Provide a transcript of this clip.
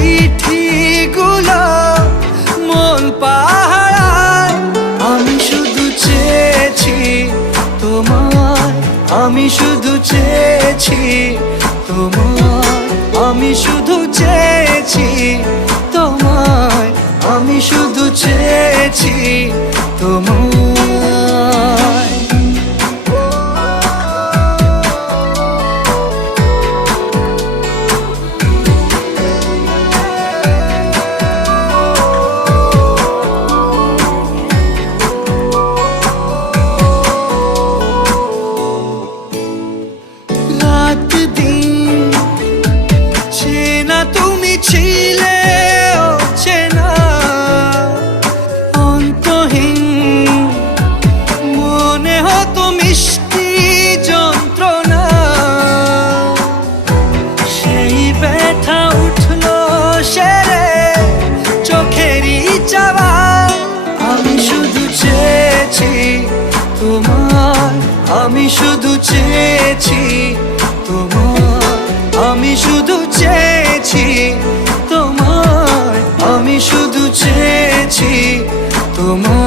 চিঠিগুলো মন পাহারায়। আমি শুধু চেয়েছি তোমায়, আমি শুধু চেয়েছি তোমায়, আমি শুধু চেয়েছি তোমায়, আমি শুধু চেয়েছি তোমায়। রাত দিন চেনা তুমি ছিলে চেনা অন্তহীন, মনে হতো মিষ্টি যন্ত্রণা। সেই ব্যথা উঠলো সেরে চোখেরই চাওয়া। আমি শুধু চেয়েছি তোমার, আমি শুধু চেয়েছি তোমার, আমি শুধু চেয়েছি তোমার, আমি শুধু চেয়েছি তোমার।